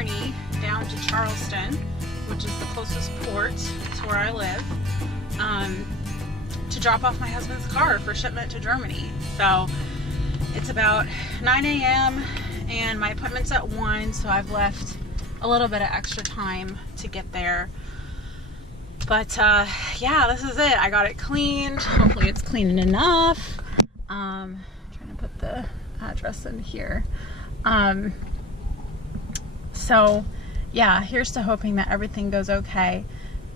journey down to Charleston, which is the closest port to where I live, to drop off my husband's car for shipment to Germany. So it's about 9 a.m. and my appointment's at 1, so I've left a little bit of extra time to get there. But yeah, this is it. I got it cleaned. Hopefully it's clean enough. Trying to put the address in here. So yeah, here's to hoping that everything goes okay.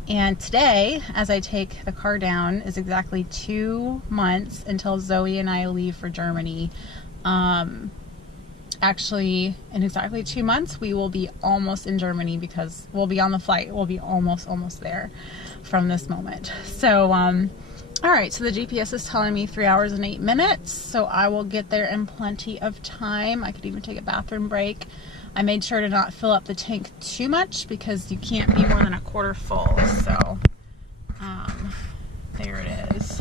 And today, as I take the car down, is exactly 2 months until Zoe and I leave for Germany. Actually, in exactly 2 months, we will be almost in Germany because we'll be on the flight. We'll be almost there from this moment. So, all right, so the GPS is telling me 3 hours and 8 minutes. So I will get there in plenty of time. I could even take a bathroom break. I made sure to not fill up the tank too much because you can't be more than a quarter full. So there it is.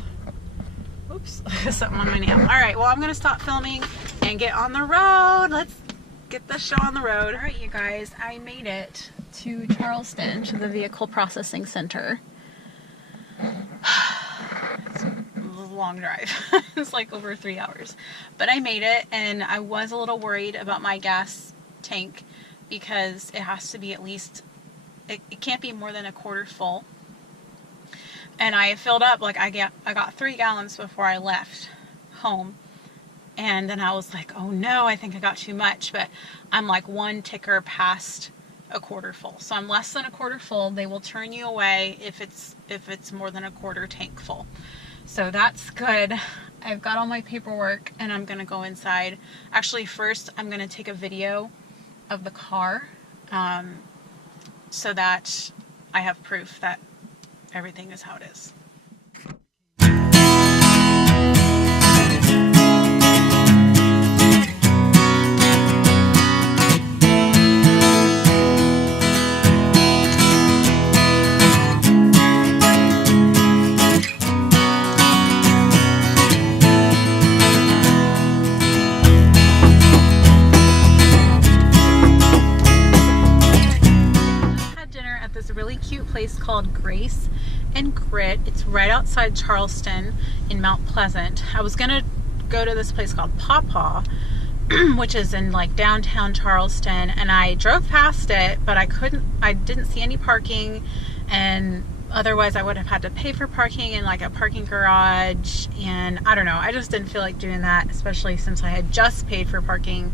Oops, something on my nail. All right, well, I'm gonna stop filming and get on the road. Let's get the show on the road. All right, you guys, I made it to Charleston, to the vehicle processing center. It's a long drive. It's like over 3 hours, but I made it, and I was a little worried about my gas tank because it has to be at least, it can't be more than a quarter full. And I filled up, like I got 3 gallons before I left home, and then I was like, oh no, I think I got too much. But I'm like 1 ticker past a quarter full, so I'm less than a quarter full. They will turn you away if it's more than a quarter tank full. So that's good. I've got all my paperwork, and I'm gonna go inside. Actually, first I'm gonna take a video of the car, so that I have proof that everything is how it is. Really cute place called Grace and Grit. It's right outside Charleston in Mount Pleasant. I was gonna go to this place called Pawpaw, which is in like downtown Charleston, and I drove past it, but I didn't see any parking, and otherwise I would have had to pay for parking in like a parking garage, and I don't know, I just didn't feel like doing that, especially since I had just paid for parking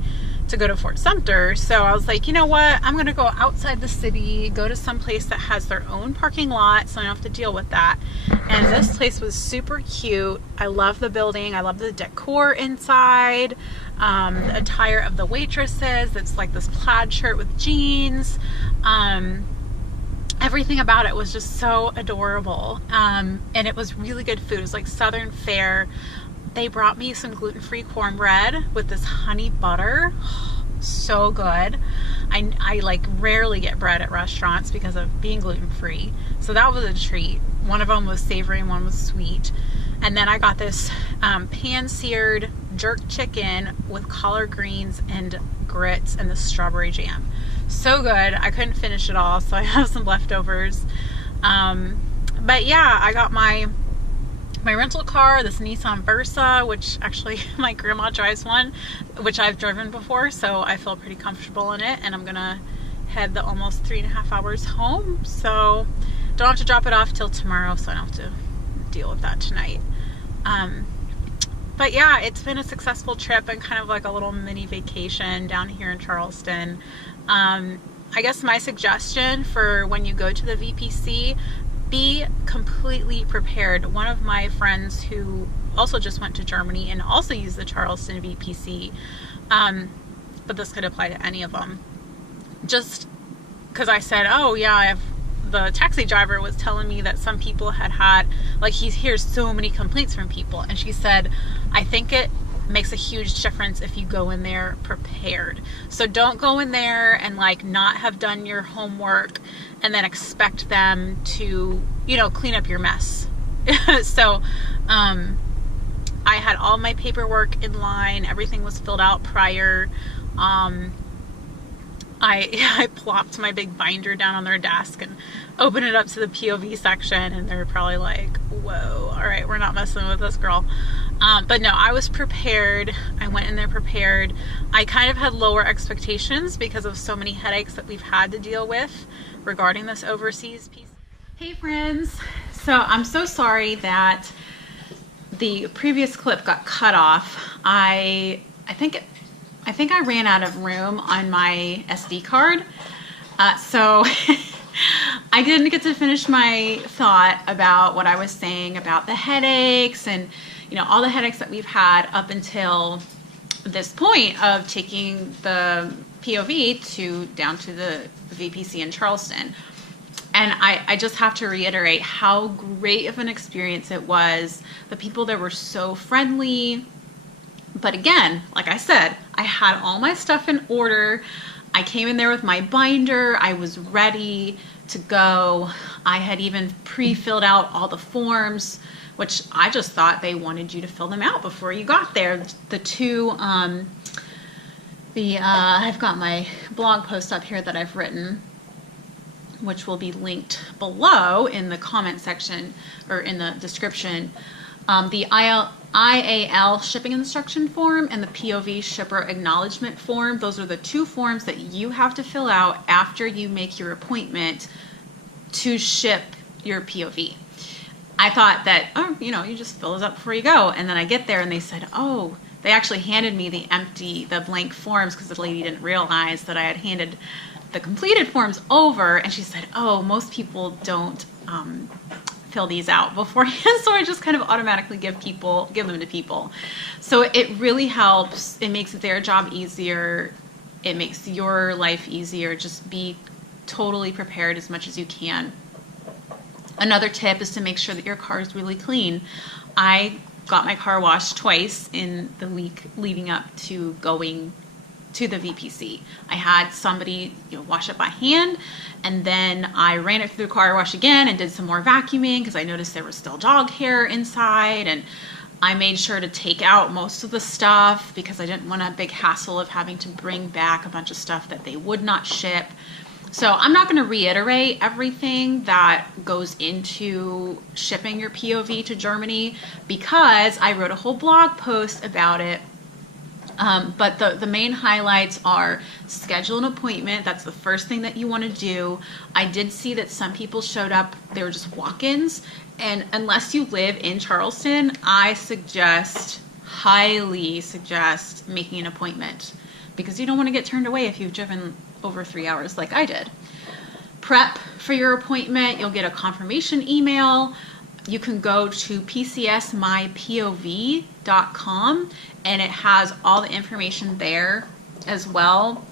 to go to Fort Sumter. So I was like, you know what, I'm gonna go outside the city, go to some place that has their own parking lot so I don't have to deal with that. And this place was super cute. I love the building, I love the decor inside, the attire of the waitresses. It's like this plaid shirt with jeans. Everything about it was just so adorable, and it was really good food. It was like Southern fare. They brought me some gluten-free cornbread with this honey butter. So good. I like rarely get bread at restaurants because of being gluten-free, so that was a treat. One of them was savory and one was sweet. And then I got this pan-seared jerk chicken with collard greens and grits and the strawberry jam. So good. I couldn't finish it all, so I have some leftovers. But yeah, I got my rental car, this Nissan Versa, which actually my grandma drives one, which I've driven before, so I feel pretty comfortable in it. And I'm gonna head the almost 3.5 hours home, so don't have to drop it off till tomorrow, so I don't have to deal with that tonight. But yeah, it's been a successful trip and kind of like a little mini vacation down here in Charleston. I guess my suggestion for when you go to the VPC, be completely prepared. One of my friends who also just went to Germany and also used the Charleston VPC, but this could apply to any of them. Just because I said, oh yeah, the taxi driver was telling me that some people had, like, he hears so many complaints from people, and she said, I think it makes a huge difference if you go in there prepared. So don't go in there and like not have done your homework and then expect them to, you know, clean up your mess. So I had all my paperwork in line, everything was filled out prior. I plopped my big binder down on their desk and opened it up to the POV section, and they're probably like, whoa, all right, we're not messing with this girl. But no, I was prepared. I went in there prepared. I kind of had lower expectations because of so many headaches that we've had to deal with regarding this overseas piece. Hey friends, so I'm so sorry that the previous clip got cut off. I think I ran out of room on my SD card, so I didn't get to finish my thought about what I was saying about the headaches and, you know, all the headaches that we've had up until this point of taking the POV down to the VPC in Charleston. And I just have to reiterate how great of an experience it was. The people there were so friendly. But again, like I said, I had all my stuff in order. I came in there with my binder. I was ready to go. I had even pre-filled out all the forms, which I just thought they wanted you to fill them out before you got there. I've got my blog post up here that I've written, which will be linked below in the comment section or in the description. The IAL shipping instruction form and the POV shipper acknowledgement form. Those are the two forms that you have to fill out after you make your appointment to ship your POV. I thought that, oh, you know, you just fill those up before you go. And then I get there and they said, oh, they actually handed me the blank forms because the lady didn't realize that I had handed the completed forms over, and she said, oh, most people don't fill these out beforehand, so I just kind of automatically give them to people. So it really helps. It makes their job easier. It makes your life easier. Just be totally prepared as much as you can. Another tip is to make sure that your car is really clean. I got my car washed twice in the week leading up to going to the VPC. I had somebody, wash it by hand, and then I ran it through the car wash again and did some more vacuuming because I noticed there was still dog hair inside, and I made sure to take out most of the stuff because I didn't want a big hassle of having to bring back a bunch of stuff that they would not ship. So I'm not going to reiterate everything that goes into shipping your POV to Germany because I wrote a whole blog post about it. But the main highlights are schedule an appointment. That's the first thing that you want to do. I did see that some people showed up, they were just walk-ins. And unless you live in Charleston, I highly suggest making an appointment because you don't want to get turned away if you've driven over 3 hours like I did. Prep for your appointment. You'll get a confirmation email. You can go to PCSmyPOV.com and it has all the information there as well.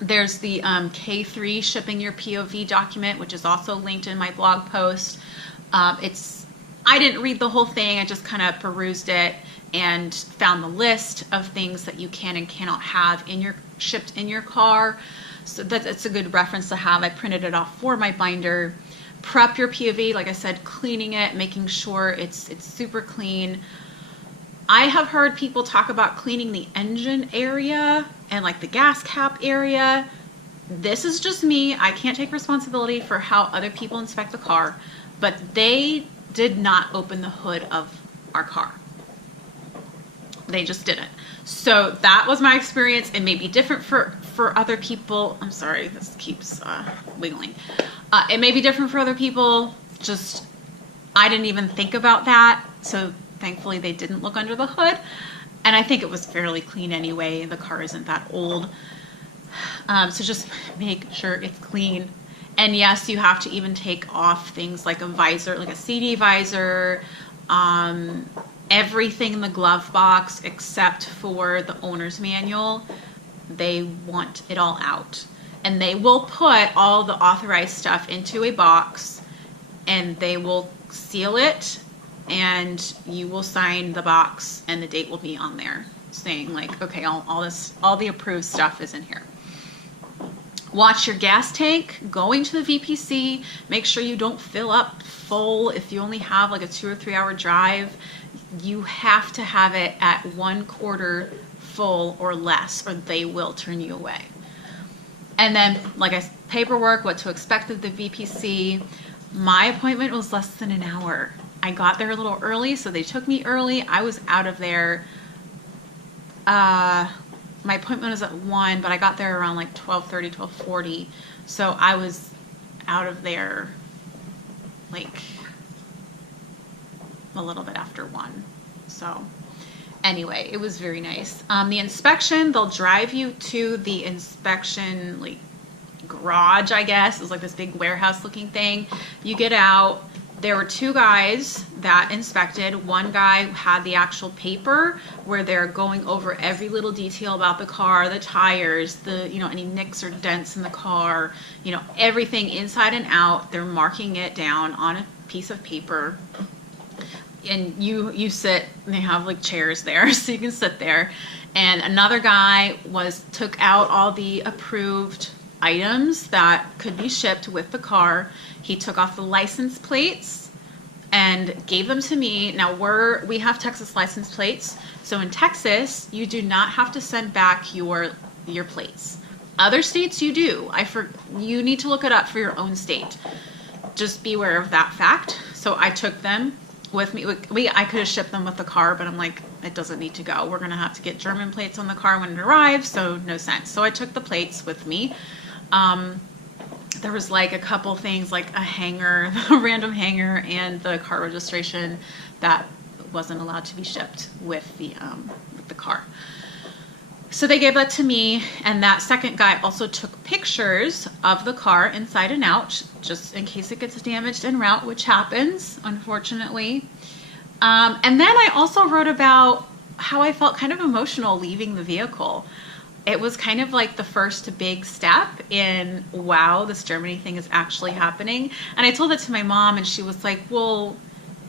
There's the K3 shipping your POV document, which is also linked in my blog post. I didn't read the whole thing. I just kind of perused it and found the list of things that you can and cannot have shipped in your car. So that's a good reference to have. I printed it off for my binder. Prep your POV, like I said, cleaning it, making sure it's super clean. I have heard people talk about cleaning the engine area and like the gas cap area. This is just me. I can't take responsibility for how other people inspect the car, but they did not open the hood of our car. They just didn't. So that was my experience. It may be different for other people. I'm sorry, this keeps wiggling. It may be different for other people. Just, I didn't even think about that. So thankfully they didn't look under the hood. And I think it was fairly clean anyway. The car isn't that old. So just make sure it's clean. And yes, you have to even take off things like a visor, like a CD visor, everything in the glove box except for the owner's manual. They want it all out. And they will put all the authorized stuff into a box and they will seal it and you will sign the box and the date will be on there saying like, okay, all the approved stuff is in here. Watch your gas tank going to the VPC. Make sure you don't fill up full. If you only have like a 2 or 3 hour drive, you have to have it at 1/4 full or less, or they will turn you away. And then, like I said, paperwork, what to expect of the VPC. My appointment was less than an hour. I got there a little early, so they took me early. I was out of there. My appointment was at 1, but I got there around like 12:30, 12:40. So I was out of there like a little bit after 1. So anyway, it was very nice. The inspection, they'll drive you to the inspection like garage, I guess. It was like this big warehouse looking thing. You get out. There were 2 guys that inspected. One guy had the actual paper where they're going over every little detail about the car, the tires, the, you know, any nicks or dents in the car, you know, everything inside and out. They're marking it down on a piece of paper. And you sit, and they have like chairs there, so you can sit there. And another guy took out all the approved items that could be shipped with the car. He took off the license plates and gave them to me. Now we have Texas license plates, so in Texas you do not have to send back your plates. Other states you do. You need to look it up for your own state. Just be aware of that fact. So I took them with me. I could have shipped them with the car, but I'm like, it doesn't need to go. We're gonna have to get German plates on the car when it arrives, so no sense. So I took the plates with me. There was like a couple things, like a hanger, a random hanger, and the car registration that wasn't allowed to be shipped with the car. So they gave that to me, and that second guy also took pictures of the car inside and out, just in case it gets damaged en route, which happens, unfortunately. And then I also wrote about how I felt kind of emotional leaving the vehicle. It was kind of like the first big step in, wow, this Germany thing is actually happening. And I told that to my mom, and she was like, well,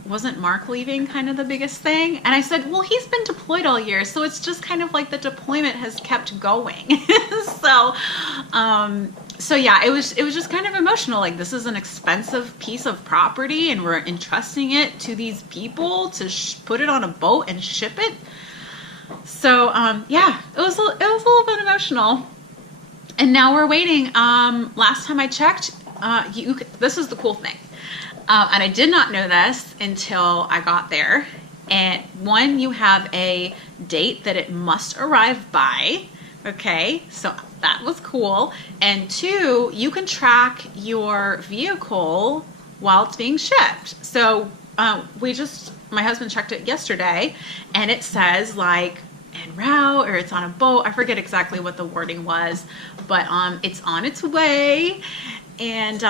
wasn't Mark leaving kind of the biggest thing? And I said, well, he's been deployed all year, so it's just kind of like the deployment has kept going. So yeah, it was just kind of emotional. Like, this is an expensive piece of property, and we're entrusting it to these people to put it on a boat and ship it. So yeah, it was a little bit emotional. And now we're waiting. Last time I checked, this is the cool thing. And I did not know this until I got there. And 1, you have a date that it must arrive by. Okay, so that was cool. And 2, you can track your vehicle while it's being shipped. So my husband checked it yesterday, and it says like en route, or it's on a boat. I forget exactly what the wording was, but it's on its way. And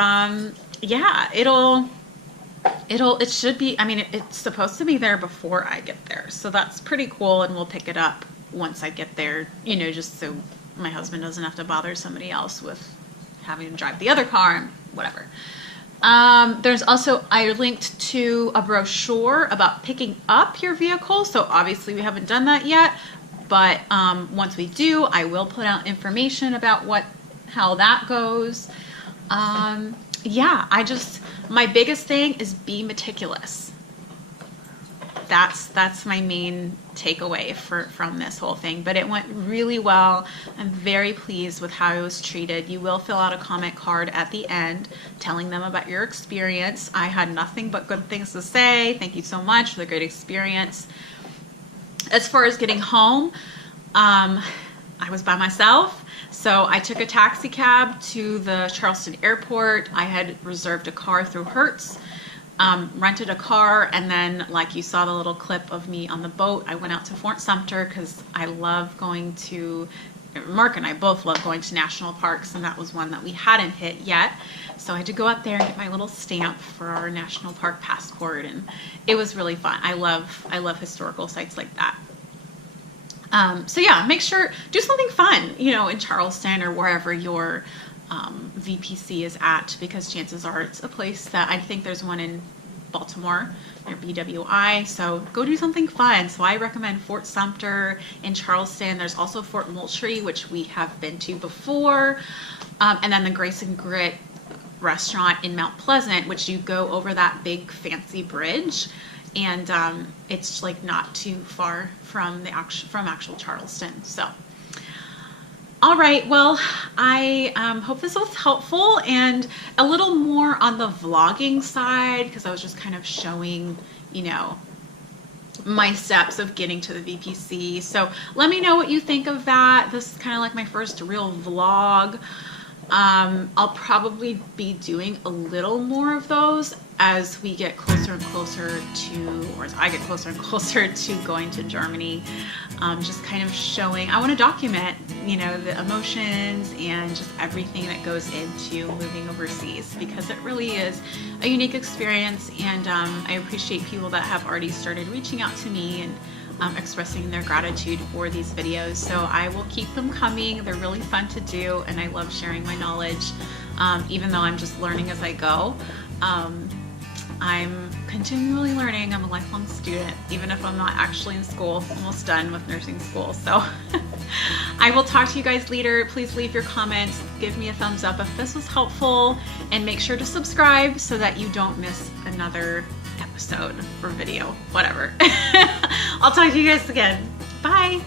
yeah, it should be, I mean, it's supposed to be there before I get there. So that's pretty cool, and we'll pick it up once I get there, you know, just so my husband doesn't have to bother somebody else with having to drive the other car and whatever. There's also, I linked to a brochure about picking up your vehicle. So obviously we haven't done that yet, but once we do, I will put out information about how that goes. Yeah, my biggest thing is be meticulous. That's my main takeaway from this whole thing, but it went really well. I'm very pleased with how I was treated. You will fill out a comment card at the end telling them about your experience. I had nothing but good things to say. Thank you so much for the great experience. As far as getting home, I was by myself, so I took a taxi cab to the Charleston airport. I had reserved a car through Hertz. Rented a car, and then, like you saw the little clip of me on the boat, I went out to Fort Sumter because I love going to, Mark and I both love going to national parks, and that was one that we hadn't hit yet. So I had to go out there and get my little stamp for our national park passport, and it was really fun. I love historical sites like that. So yeah, make sure, do something fun, you know, in Charleston or wherever your VPC is at, because chances are it's a place that, I think there's one in Baltimore near BWI, so go do something fun. So I recommend Fort Sumter in Charleston. There's also Fort Moultrie, which we have been to before, and then the Grace and Grit restaurant in Mount Pleasant, which you go over that big fancy bridge, and it's like not too far from actual Charleston. So All right, well, I hope this was helpful and a little more on the vlogging side, because I was just kind of showing, you know, my steps of getting to the VPC. So let me know what you think of that. This is kind of like my first real vlog. I'll probably be doing a little more of those as we get closer and closer to, or as I get closer and closer to going to Germany. Just kind of showing, I want to document, you know, the emotions and just everything that goes into moving overseas, because it really is a unique experience. And I appreciate people that have already started reaching out to me and expressing their gratitude for these videos. So I will keep them coming. They're really fun to do, and I love sharing my knowledge, even though I'm just learning as I go. I'm continually learning. I'm a lifelong student, even if I'm not actually in school. Almost done with nursing school. So I will talk to you guys later. Please leave your comments. Give me a thumbs up if this was helpful, and make sure to subscribe so that you don't miss another episode or video, whatever. I'll talk to you guys again. Bye.